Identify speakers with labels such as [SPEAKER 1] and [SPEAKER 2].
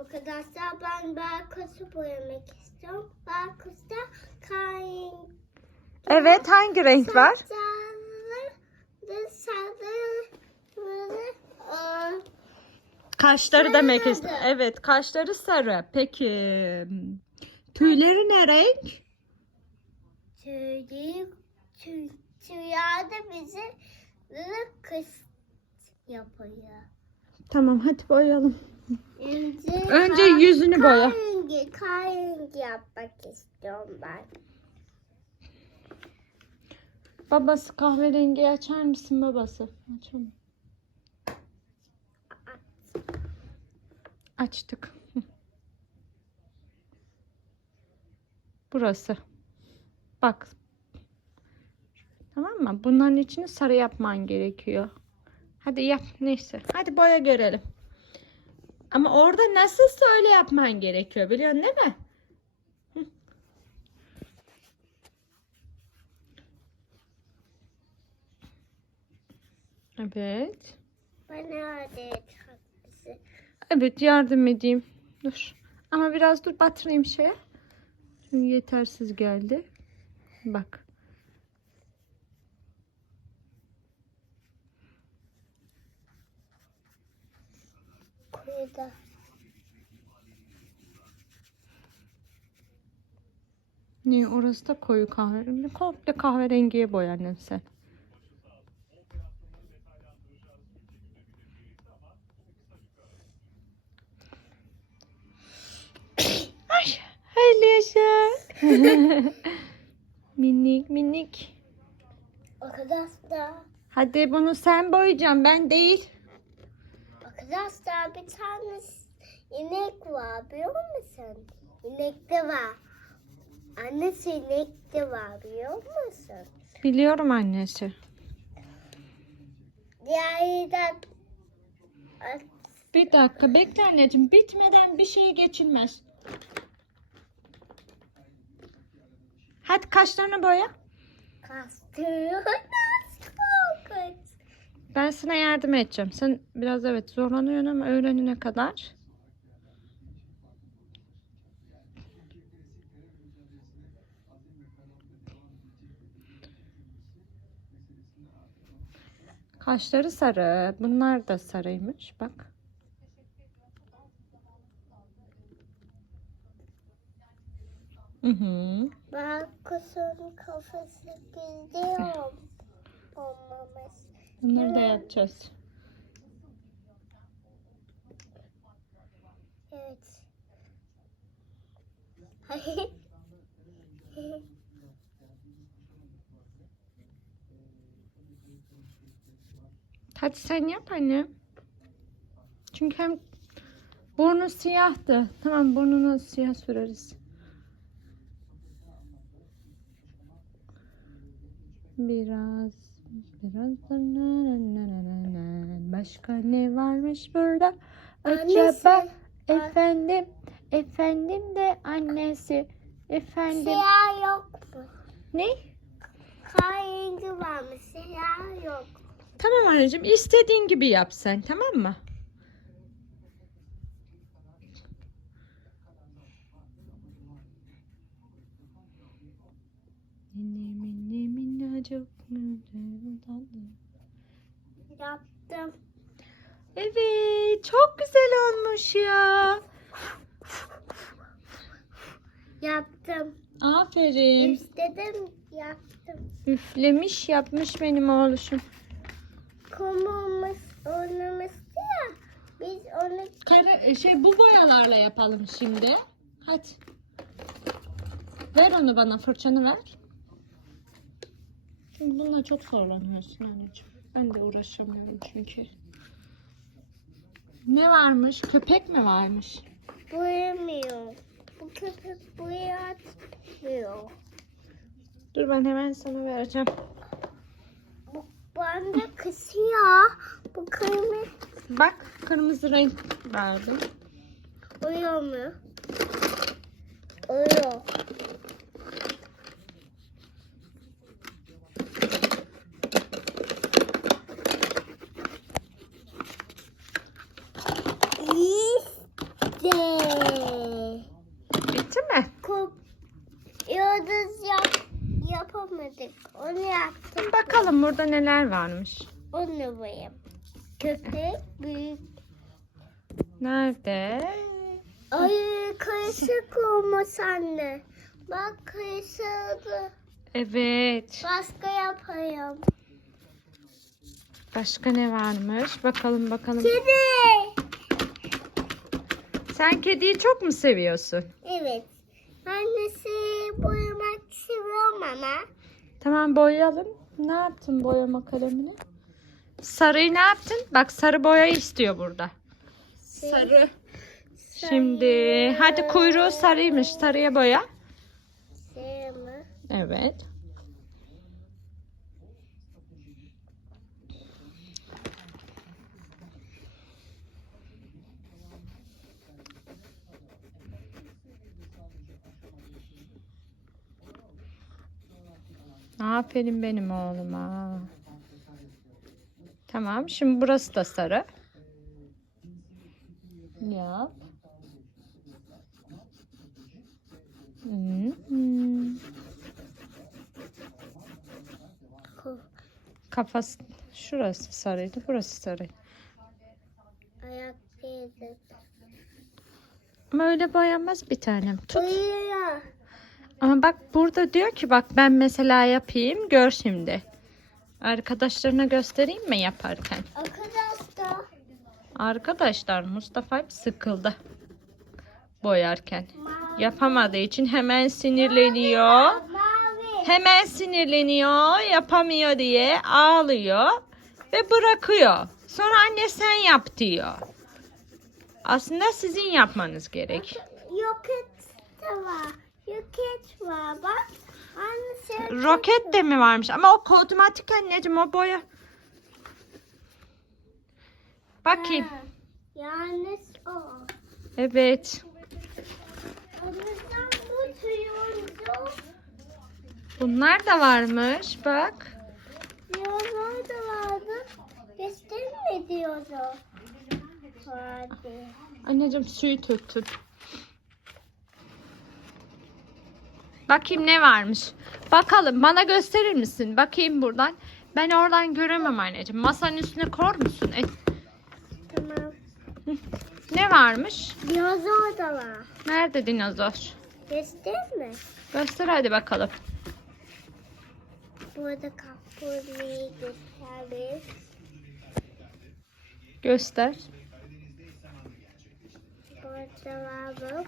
[SPEAKER 1] arkadaşlar ben Barkos'u boyamak istiyorum. Barkos'ta kayın
[SPEAKER 2] Evet hangi renk var?
[SPEAKER 1] sarı sarı böyle ıı,
[SPEAKER 2] Kaşları demek istedim. Evet kaşları sarı. Peki tüyleri ne renk?
[SPEAKER 1] tüyü tüy, tüyler de bizi kız yapıyor.
[SPEAKER 2] Tamam hadi boyayalım.
[SPEAKER 1] Önce,
[SPEAKER 2] yüzünü boya.
[SPEAKER 1] Kahrengi, kahrengi yapmak istiyorum ben.
[SPEAKER 2] Babası kahverengi açar mısın babası? Açalım. Açtık. Burası. Bak. Tamam mı? Bunların içini sarı yapman gerekiyor. Hadi yap neyse. Hadi boya görelim. Ama orada nasılsa öyle yapman gerekiyor biliyorsun değil mi? Evet.
[SPEAKER 1] Bana.
[SPEAKER 2] Evet yardım edeyim. Dur. Ama biraz dur batırayım şeye. Çünkü yetersiz geldi. Bak.
[SPEAKER 1] Kuyuda.
[SPEAKER 2] Niye orası da koyu kahverengi. Komple kahverengiye boy annem sen. Ay, hayırlı yaşa. minik minik.
[SPEAKER 1] Arkadaşlar,
[SPEAKER 2] Hadi bunu sen boyayacaksın ben değil.
[SPEAKER 1] Arkadaşlar bir tane inek var biliyor musun? İnek de var. Annesi inek de var biliyor musun?
[SPEAKER 2] Biliyorum annesi.
[SPEAKER 1] Diğerinden
[SPEAKER 2] Bir dakika bekle anneciğim. Bitmeden bir şey geçilmez. Hadi kaşlarını boya.
[SPEAKER 1] kastırıyor.
[SPEAKER 2] Ben sana yardım edeceğim. Sen biraz evet zorlanıyorsun ama öğrenene kadar. Kaşları sarı. Bunlar da sarıymış. Bak. Hı hı.
[SPEAKER 1] Ben kuşun kafası gidiyorum. Olmamış.
[SPEAKER 2] Bunları da yapacağız.
[SPEAKER 1] Evet.
[SPEAKER 2] Hadi sen yap anne. Çünkü hem burnu siyahtı. Tamam burnunu siyah süreriz. Biraz Başka ne varmış burada? Acaba efendim efendim de annesi efendim
[SPEAKER 1] Siyah yok mu?
[SPEAKER 2] ne?
[SPEAKER 1] Kahverengi var mı? Siyah yok.
[SPEAKER 2] Tamam anneciğim istediğin gibi yap sen tamam mı? Minnacık tatlı.
[SPEAKER 1] Yaptım.
[SPEAKER 2] Evet çok güzel olmuş ya.
[SPEAKER 1] Yaptım.
[SPEAKER 2] Aferin.
[SPEAKER 1] İstedim yaptım.
[SPEAKER 2] Üflemiş yapmış benim oğluşum.
[SPEAKER 1] Kumumuz oynamıştı ya. Biz onu
[SPEAKER 2] Kara, şey bu boyalarla yapalım şimdi. Hadi. Ver onu bana fırçanı ver. Çünkü bununla çok zorlanıyorsun anneciğim. Ben de uğraşamıyorum çünkü. Ne varmış? Köpek mi varmış?
[SPEAKER 1] boyamıyor. Bu köpek boyatmıyor.
[SPEAKER 2] Dur ben hemen sana vereceğim.
[SPEAKER 1] Bu bende kısıyor. Bu kırmızı
[SPEAKER 2] Bak kırmızı renk verdim.
[SPEAKER 1] uyuyor mu? Onu yaptık.
[SPEAKER 2] Bakalım burada neler varmış.
[SPEAKER 1] Onu boyayıp. Köpek büyük.
[SPEAKER 2] Nerede?
[SPEAKER 1] Ay karışık olmuş anne. Bak karışık.
[SPEAKER 2] Evet.
[SPEAKER 1] Başka yapayım.
[SPEAKER 2] Başka ne varmış? Bakalım bakalım.
[SPEAKER 1] Kedi.
[SPEAKER 2] Sen kediyi çok mu seviyorsun?
[SPEAKER 1] Evet. Annesi boyamak seviyorum ama.
[SPEAKER 2] Tamam boyayalım. Ne yaptın boyama kalemini? Sarıyı ne yaptın? Bak sarı boya istiyor burada. Sarı. Şimdi hadi kuyruğu sarıymış. Sarıya boya.
[SPEAKER 1] Sevme.
[SPEAKER 2] Evet. Aferin benim oğluma. Tamam. Şimdi burası da sarı. Yap. Hı. Kafası şurası sarıydı, burası sarı.
[SPEAKER 1] Ayak değildi.
[SPEAKER 2] Ama öyle boyanmaz bir tanem. Tut.
[SPEAKER 1] Uyuyor.
[SPEAKER 2] Ama bak burada diyor ki bak ben mesela yapayım gör şimdi. Arkadaşlarına göstereyim mi yaparken?
[SPEAKER 1] Arkadaşlar.
[SPEAKER 2] Arkadaşlar Mustafa hep sıkıldı boyarken.
[SPEAKER 1] Mavi.
[SPEAKER 2] Yapamadığı için hemen sinirleniyor.
[SPEAKER 1] Mavi.
[SPEAKER 2] Hemen sinirleniyor, yapamıyor diye ağlıyor ve bırakıyor. Sonra anne sen yap diyor. Aslında sizin yapmanız gerek.
[SPEAKER 1] Roket de var. Roket var bak. Anne sen.
[SPEAKER 2] Roket de mi varmış? Ama o otomatik anneciğim o boya. Bakayım.
[SPEAKER 1] Ha, Yani o.
[SPEAKER 2] Evet. Bunlar da varmış. Bak.
[SPEAKER 1] Diyorlar da vardı. Gösterme diyordu. Hadi.
[SPEAKER 2] Anneciğim suyu tut tut. Bakayım ne varmış. Bakalım bana gösterir misin? Bakayım buradan. Ben oradan göremem anneciğim. Masanın üstüne kor musun? E,
[SPEAKER 1] Tamam.
[SPEAKER 2] ne varmış?
[SPEAKER 1] Dinozor da var.
[SPEAKER 2] Nerede dinozor?
[SPEAKER 1] Gösterme.
[SPEAKER 2] Göster hadi bakalım.
[SPEAKER 1] Burada kapıyı göstermiş.
[SPEAKER 2] Göster.
[SPEAKER 1] Burada var bak.